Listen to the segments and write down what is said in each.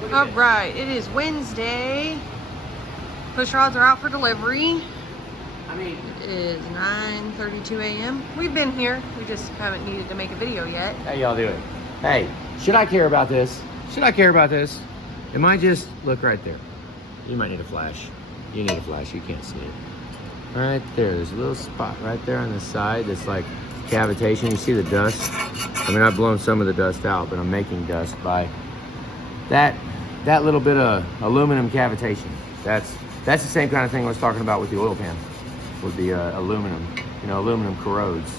All right, it is Wednesday. Push rods are out for delivery. It is 9:32 a.m. We've been here. We just haven't needed to make a video yet. How y'all doing? Hey, should I care about this? Should I care about this? It might just look right there. You might need a flash. You need a flash. You can't see it. Right there. There's a little spot right there on the side that's like cavitation. You see the dust? I mean, I've blown some of the dust out, but I'm making dust by that little bit of aluminum cavitation. That's the same kind of thing I was talking about with the oil pan, with the aluminum. You know, aluminum corrodes.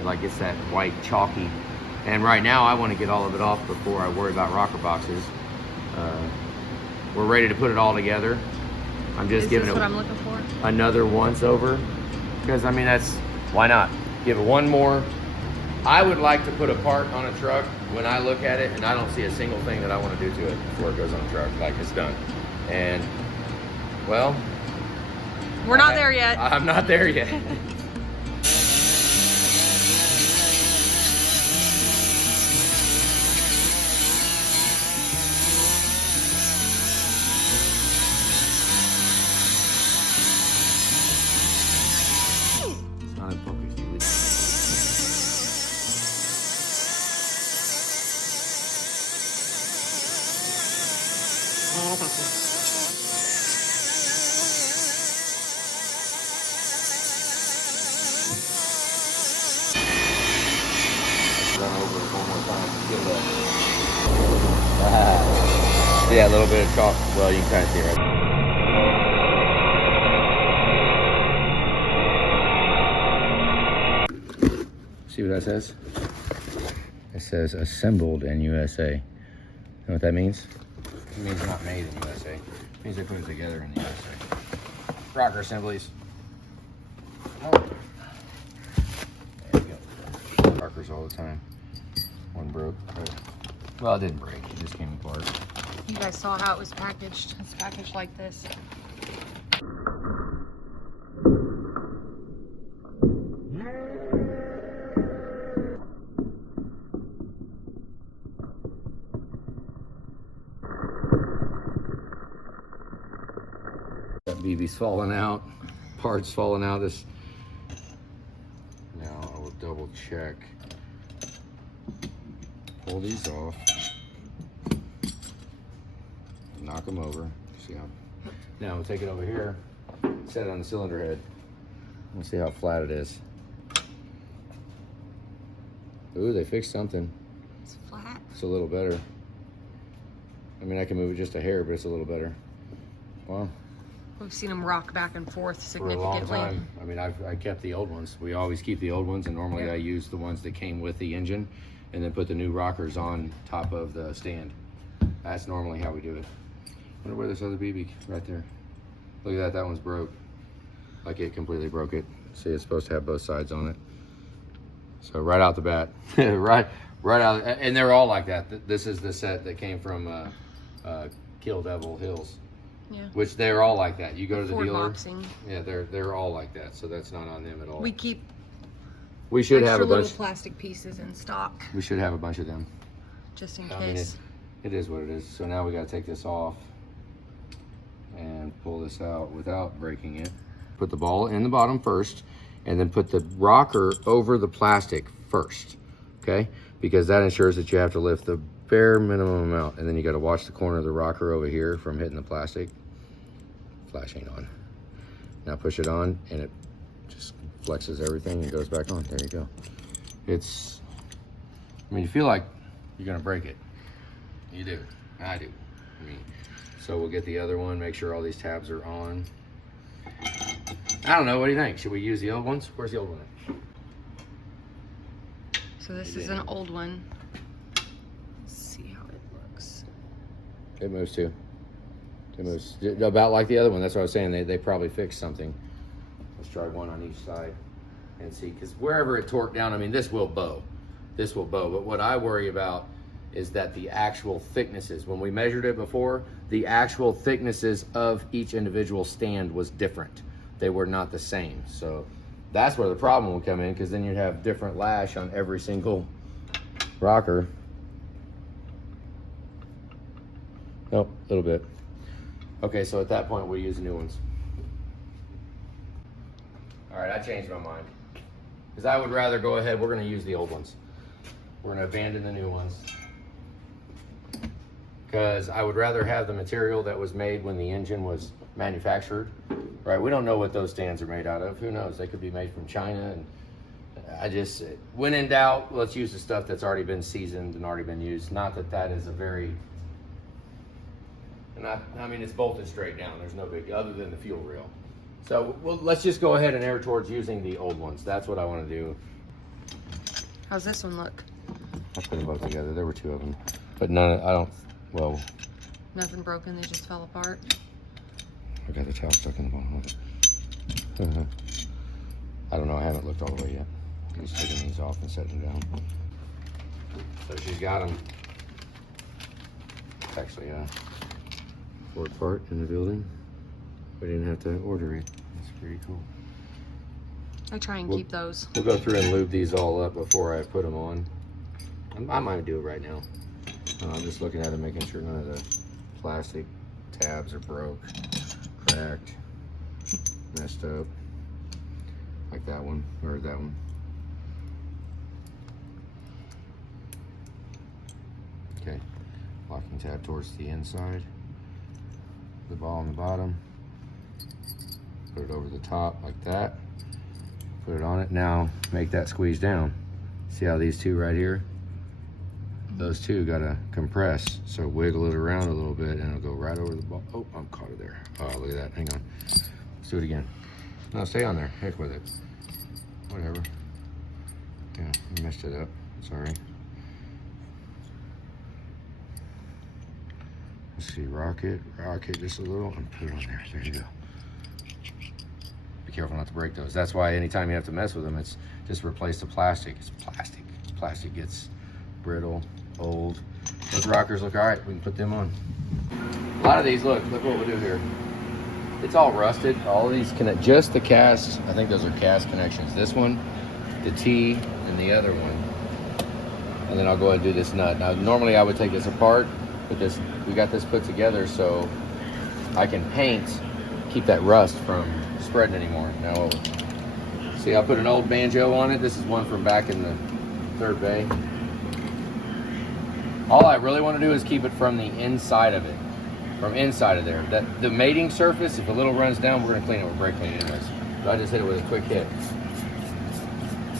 It like gets that white chalky. And right now I want to get all of it off before I worry about rocker boxes. We're ready to put it all together. I'm just giving it what I'm looking for? Another once over. Because I mean, why not? Give it one more. I would like to put a part on a truck when I look at it and I don't see a single thing that I want to do to it before it goes on the truck. Like, it's done. And, well, we're not there yet. I'm not there yet. See that little bit of chalk? Well, you can kind of see it right. See what that says? It says assembled in USA. You know what that means? It means not made in USA. It means they put it together in the USA. Rocker assemblies. Oh. There you go. Rockers all the time. One broke. Well, it didn't break. It just came apart. You guys saw how it was packaged. It's packaged like this. That BB's falling out. Parts falling out. Now I will double check. Pull these off. Knock them over. See how? Now we'll take it over here, set it on the cylinder head, and see how flat it is. Ooh, they fixed something. It's flat. It's a little better. I mean, I can move it just a hair, but it's a little better. Well, we've seen them rock back and forth for a significantly. long time. I mean, I kept the old ones. We always keep the old ones, and normally I use the ones that came with the engine, and then put the new rockers on top of the stand. That's normally how we do it. I wonder where this other BB, right there. Look at that, that one's broke. Like, it completely broke it. See, it's supposed to have both sides on it. So right out the bat, right out, and they're all like that. This is the set that came from Kill Devil Hills. Yeah. Which they're all like that. You go to the Ford dealer. Boxing. Yeah, they're all like that. So that's not on them at all. We keep We should have a little bunch. plastic pieces in stock. We should have a bunch of them. Just in I mean, case. it is what it is. So now we got to take this off and pull this out without breaking it. Put the ball in the bottom first, and then put the rocker over the plastic first, okay? Because that ensures that you have to lift the bare minimum amount, and then you got to watch the corner of the rocker over here from hitting the plastic. Flash ain't on. Now push it on, and it just flexes everything and goes back on. There you go. It's, I mean, you feel like you're gonna break it. You do. I do. I mean, so we'll get the other one, make sure all these tabs are on. I don't know, what do you think? Should we use the old ones? Where's the old one at? So this is an old one. Let's see how it looks. It moves too. It moves about like the other one. That's what I was saying. They probably fixed something. Let's try one on each side and see, because wherever it torqued down, I mean, this will bow. This will bow. But what I worry about is that the actual thicknesses, when we measured it before, the actual thicknesses of each individual stand was different. They were not the same. So that's where the problem would come in, because then you'd have different lash on every single rocker. Nope, a little bit. Okay, so at that point, we'll use the new ones. All right, I changed my mind. Because I would rather go ahead, we're gonna use the old ones. We're gonna abandon the new ones. Because I would rather have the material that was made when the engine was manufactured, right? We don't know what those stands are made out of. Who knows? They could be made from China. And I just, when in doubt, let's use the stuff that's already been seasoned and already been used. Not that that is a very, I mean, it's bolted straight down. There's no big, other than the fuel rail. So let's just go ahead and err towards using the old ones. That's what I want to do. How's this one look? I put them both together. There were two of them, but none. I don't. Well, nothing broken. They just fell apart. I got the towel stuck in the bottom of it. I don't know. I haven't looked all the way yet. I'm just taking these off and setting them down. So she's got them. It's actually a Ford part in the building. We didn't have to order it. That's pretty cool. I try and keep those. We'll go through and lube these all up before I put them on. I might do it right now. I'm just looking at it, making sure none of the plastic tabs are broke, cracked, messed up. Like that one, or that one. Okay, locking tab towards the inside. The ball on the bottom. Put it over the top like that. Put it on it. Now make that squeeze down. See how these two right here? Those two gotta compress. So wiggle it around a little bit and it'll go right over the ball. Oh, I'm caught it there. Oh, look at that. Hang on. Let's do it again. No, stay on there. Heck with it. Whatever. Yeah, I messed it up. Sorry. Let's see. Rock it just a little and put it on there. There you go. Be careful not to break those. That's why anytime you have to mess with them, it's just replace the plastic. It's plastic. Plastic gets brittle, old. Those rockers look all right. We can put them on. A lot of these, look what we'll do here. It's all rusted. All of these connect, just the cast. I think those are cast connections. This one, the T, and the other one. And then I'll go ahead and do this nut. Now, normally I would take this apart, but we got this put together so I can paint, keep that rust from spreading anymore. Now, see, I put an old banjo on it. This is one from back in the third bay. All I really want to do is keep it from the inside of it, from inside of there. That the mating surface, if a little runs down, we're gonna clean it with brake clean anyways. So I just hit it with a quick hit,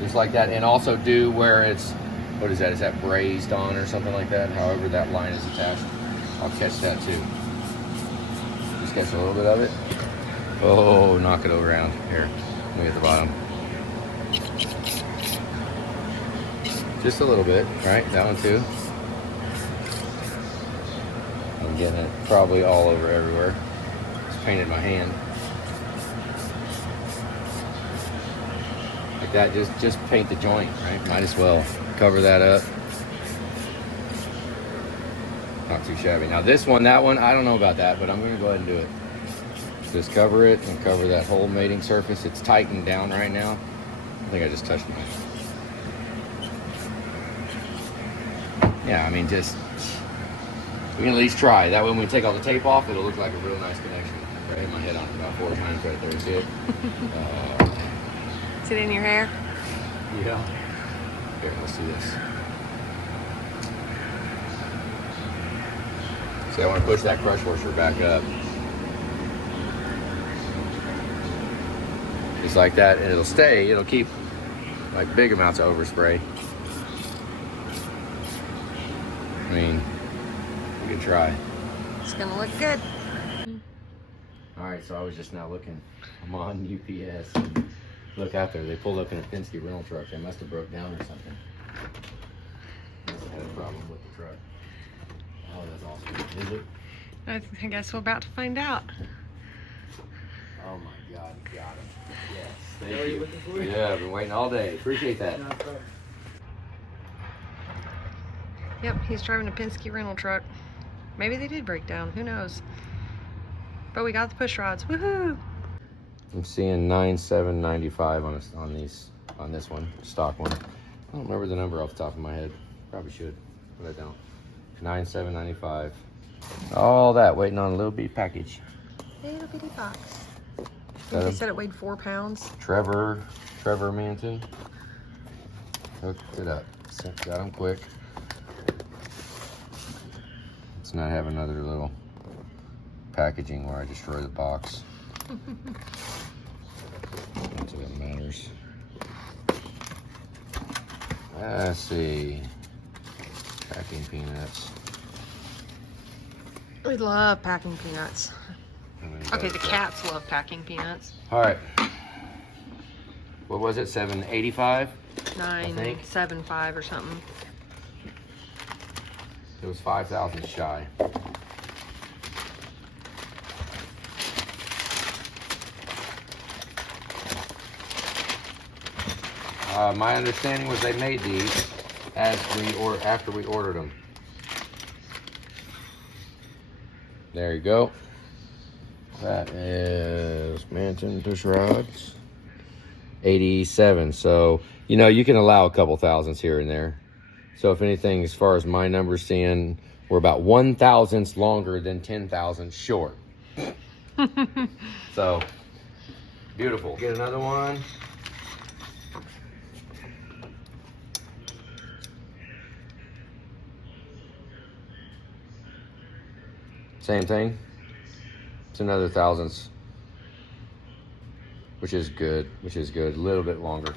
just like that. And also do where it's, what is that? Is that brazed on or something like that? However that line is attached, I'll catch that too. Just catch a little bit of it. Oh, knock it around. Here, let me get the bottom. Just a little bit, right? That one too. I'm getting it probably all over everywhere. Just painted my hand. Like that, just paint the joint, right? Might as well cover that up. Not too shabby. Now this one, that one, I don't know about that, but I'm gonna go ahead and do it. Just cover it and cover that whole mating surface. It's tightened down right now. I think I just touched mine. Yeah, I mean, just, we can at least try. That way when we take all the tape off, it'll look like a real nice connection. I hit my head on it about 4 times right there. See it? Is it in your hair? Yeah. Here, let's do this. See, I want to push that crush washer back up. Just like that, and it'll stay. It'll keep like big amounts of overspray. I mean, we can try. It's gonna look good. All right, so I was just now looking. I'm on UPS. Look out there. They pulled up in a Penske rental truck. They must have broke down or something. Must have had a problem with the truck. Oh, that's awesome. Is it? I guess we're about to find out. Oh my God, you got it. Yes, thank you. Looking for? Yeah, I've been waiting all day. Appreciate that. Yep, he's driving a Penske rental truck. Maybe they did break down. Who knows? But we got the push rods. Woohoo! I'm seeing 9795 on this one, stock one. I don't remember the number off the top of my head. Probably should, but I don't. 9795. All that waiting on a little bitty package. Little bitty box. They said it weighed 4 pounds. Trevor Manton hooked it up. Got him quick. Let's not have another little packaging where I destroy the box. That's what matters. Let's see. Packing peanuts. We love packing peanuts. Okay, the cats love packing peanuts. All right. What was it? 785? 975 or something. It was 5,000 shy. My understanding was they made these after we ordered them. There you go. That is Manton PushRods. 87. So, you know, you can allow a couple thousands here and there. So if anything, as far as my numbers stand, we're about 1,000ths longer than 10,000 short. So, beautiful. Get another one. Same thing. It's another thousandths, which is good, A little bit longer.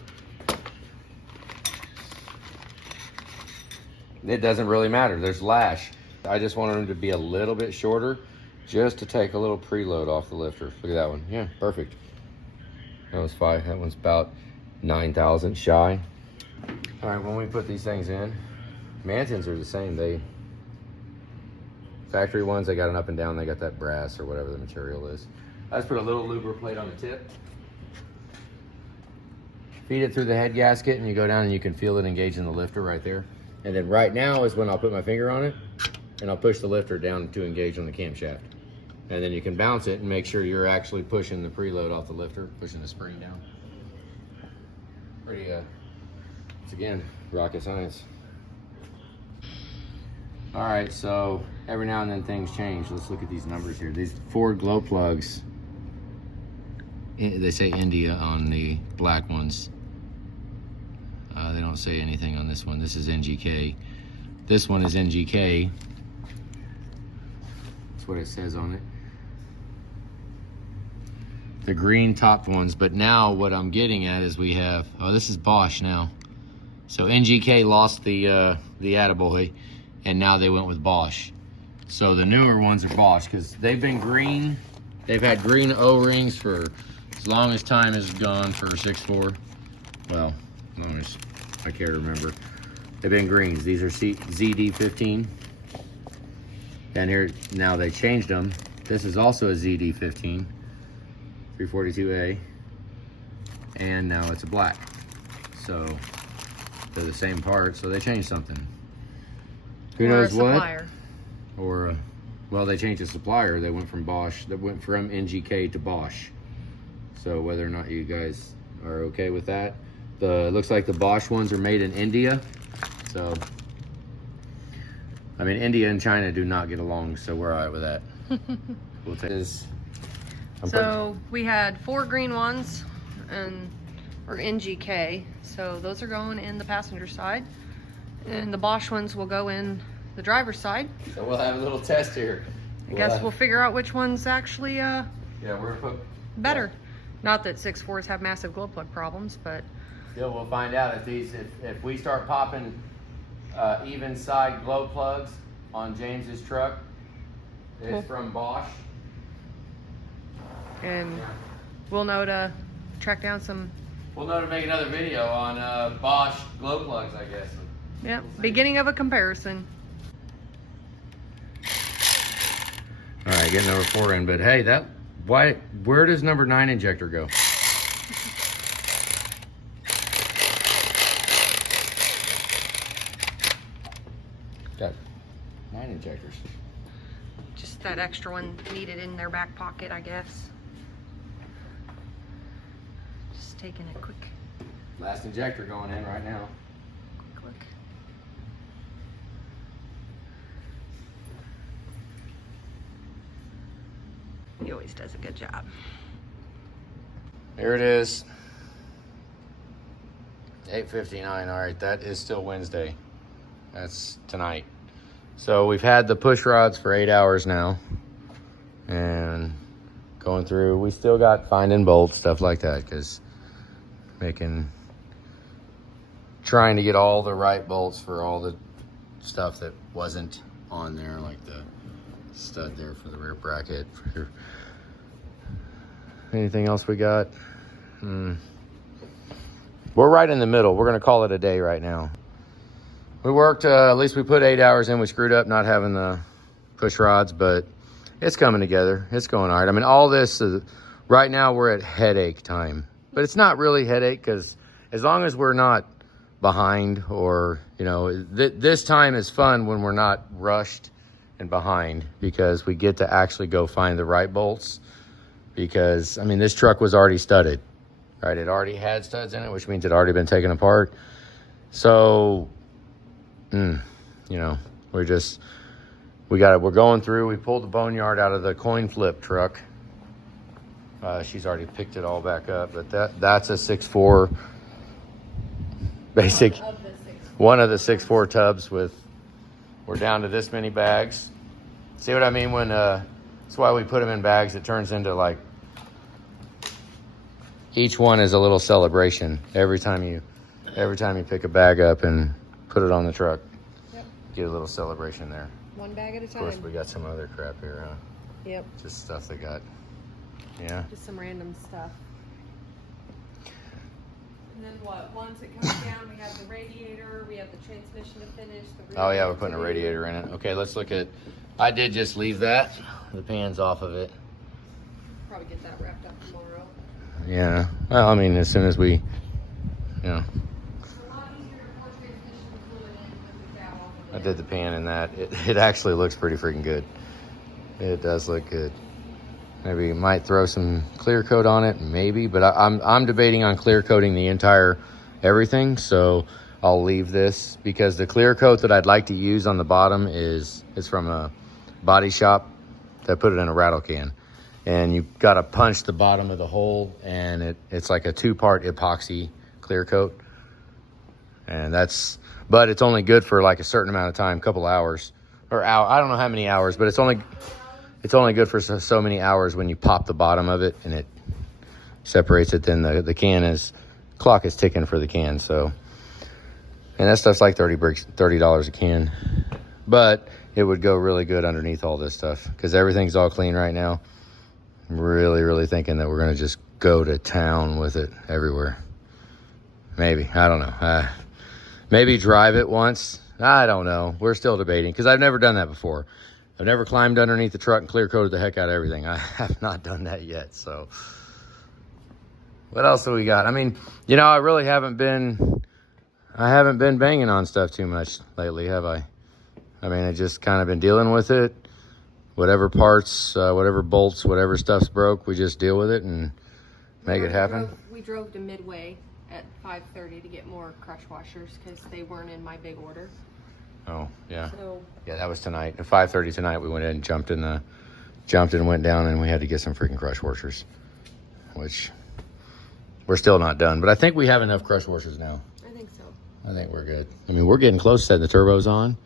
It doesn't really matter. There's lash. I just wanted them to be a little bit shorter just to take a little preload off the lifter. Look at that one. Yeah, perfect. That was 5. That one's about 9,000 shy. All right, when we put these things in, Mantons are the same. Factory ones, they got an up and down, they got that brass or whatever the material is. I just put a little lubber plate on the tip. Feed it through the head gasket and you go down and you can feel it engaging the lifter right there. And then right now is when I'll put my finger on it and I'll push the lifter down to engage on the camshaft. And then you can bounce it and make sure you're actually pushing the preload off the lifter, pushing the spring down. Pretty, it's again, rocket science. All right, so every now and then things change. Let's look at these numbers here. These 4 glow plugs, they say India on the black ones. They don't say anything on this one. This is NGK. This one is NGK. That's what it says on it. The green topped ones, but now what I'm getting at is we have, oh, this is Bosch now. So NGK lost the attaboy, and now they went with Bosch. So the newer ones are Bosch because they've been green. They've had green O-rings for as long as time has gone for a 6.4. Well, as long as I care to remember. They've been greens. These are ZD15. Down here, now they changed them. This is also a ZD15, 342A. And now it's a black. So they're the same part, so they changed something. Who knows what? Or, well, they changed the supplier. They went from Bosch. They went from NGK to Bosch. So whether or not you guys are okay with that. It looks like the Bosch ones are made in India. So, I mean, India and China do not get along, so we're all right with that. We'll take this. So we had 4 green ones or NGK. So those are going in the passenger side. And the Bosch ones will go in the driver's side. So we'll have a little test here. I guess we'll figure out which one's actually yeah, we're better. Not that 6.4s have massive glow plug problems, but still we'll find out if we start popping even side glow plugs on James's truck. It's from Bosch. And we'll know to track down some. We'll know to make another video on Bosch glow plugs, I guess. Yeah, beginning of a comparison. All right, getting number 4 in, but hey, where does number 9 injector go? Got 9 injectors. Just that extra one needed in their back pocket, I guess. Just taking a quick Last injector going in right now. look. He always does a good job. Here it is. 8:59. All right, that is still Wednesday. That's tonight. So we've had the push rods for 8 hours now. And going through, we still got finding bolts, stuff like that, because trying to get all the right bolts for all the stuff that wasn't on there, like the stud there for the rear bracket. Anything else we got? We're right in the middle. We're gonna call it a day right now. We worked, at least we put 8 hours in. We screwed up not having the push rods, but it's coming together. It's going all right. I mean, all this, right now we're at headache time, but it's not really headache, because as long as we're not behind, or, you know, this time is fun when we're not rushed and behind, because we get to actually go find the right bolts. Because, I mean, this truck was already studded, right? It already had studs in it, which means it already been taken apart. So, you know, we're going through. We pulled the boneyard out of the coin flip truck. She's already picked it all back up, but that's a 6.4 basic, one of the 6.4 tubs we're down to this many bags. See what I mean? When that's why we put them in bags. It turns into like, each one is a little celebration every time you pick a bag up and put it on the truck. Yep. Get a little celebration there. One bag at a time. Of course, we got some other crap here, huh? Yep. Just stuff that got, yeah. Just some random stuff. And then what? Once it comes down, we have the radiator, we have the transmission to finish. Oh yeah, we're putting a radiator in it. Okay, let's look at, I did just leave that. The pan's off of it. Probably get that wrapped up tomorrow. Yeah, well, I mean, as soon as we, you know. I did the pan in that. It actually looks pretty freaking good. It does look good. Maybe you might throw some clear coat on it, maybe, but I'm debating on clear coating the entire everything, so I'll leave this, because the clear coat that I'd like to use on the bottom is from a body shop that put it in a rattle can. And you've got to punch the bottom of the hole, and it's like a 2-part epoxy clear coat. And but it's only good for like a certain amount of time, couple hours, or I don't know how many hours, but it's only good for so many hours when you pop the bottom of it and it separates it. Then the clock is ticking for the can. So, and that stuff's like $30 a can, but it would go really good underneath all this stuff, because everything's all clean right now. I'm really, really thinking that we're going to just go to town with it everywhere. Maybe, I don't know. Maybe drive it once. I don't know. We're still debating, because I've never done that before. I've never climbed underneath the truck and clear coated the heck out of everything. I have not done that yet. So what else do we got? I mean, you know, I haven't been banging on stuff too much lately, have I? I mean, I just kind of been dealing with it. Whatever parts, whatever bolts, whatever stuff's broke, we just deal with it and make it happen. We drove to Midway at 5:30 to get more crush washers, because they weren't in my big order. Oh, yeah. So, yeah, that was tonight. At 5:30 tonight, we went in and jumped and went down, and we had to get some freaking crush washers, which we're still not done. But I think we have enough crush washers now. I think so. I think we're good. I mean, we're getting close to setting the turbos on.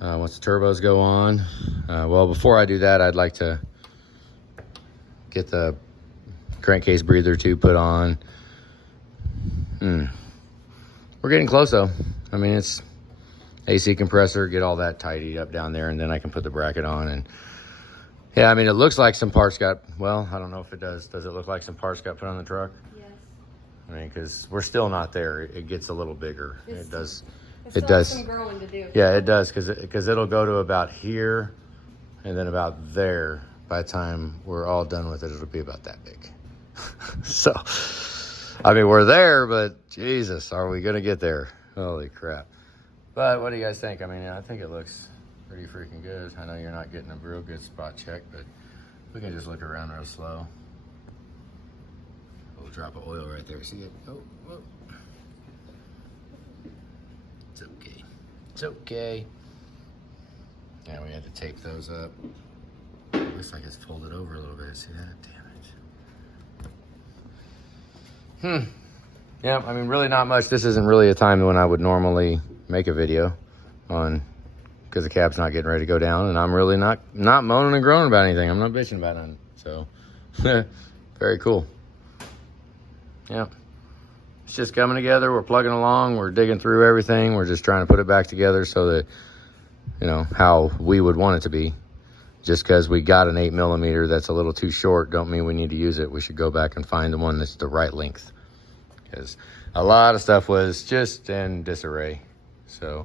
Once the turbos go on, well, before I do that, I'd like to get the crankcase breather tube put on. We're getting close though. I mean, it's AC compressor, get all that tidied up down there, and then I can put the bracket on. And yeah, I mean, it looks like some parts got, well, I don't know if it does. Does it look like some parts got put on the truck? Yes. I mean, because we're still not there. It gets a little bigger. It does. It does. Some growing to do. Yeah, it does, because it'll go to about here and then about there. By the time we're all done with it, it'll be about that big. So, I mean, we're there, but Jesus, are we going to get there? Holy crap. But what do you guys think? I mean, I think it looks pretty freaking good. I know you're not getting a real good spot check, but we can just look around real slow. A little drop of oil right there. See it? Oh, whoa. It's okay. It's okay. Yeah, we had to tape those up. looks like it's folded over a little bit. See that? Damn it. Yeah, I mean, really not much. This isn't really a time when I would normally make a video on, because the cab's not getting ready to go down, and I'm really not moaning and groaning about anything. I'm not bitching about nothing. So, very cool. Yeah. It's just coming together. We're plugging along. We're digging through everything. We're just trying to put it back together so that, you know, how we would want it to be. Just because we got an 8mm that's a little too short don't mean we need to use it. We should go back and find the one that's the right length, because a lot of stuff was just in disarray. So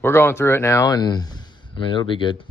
we're going through it now, and I mean, it'll be good.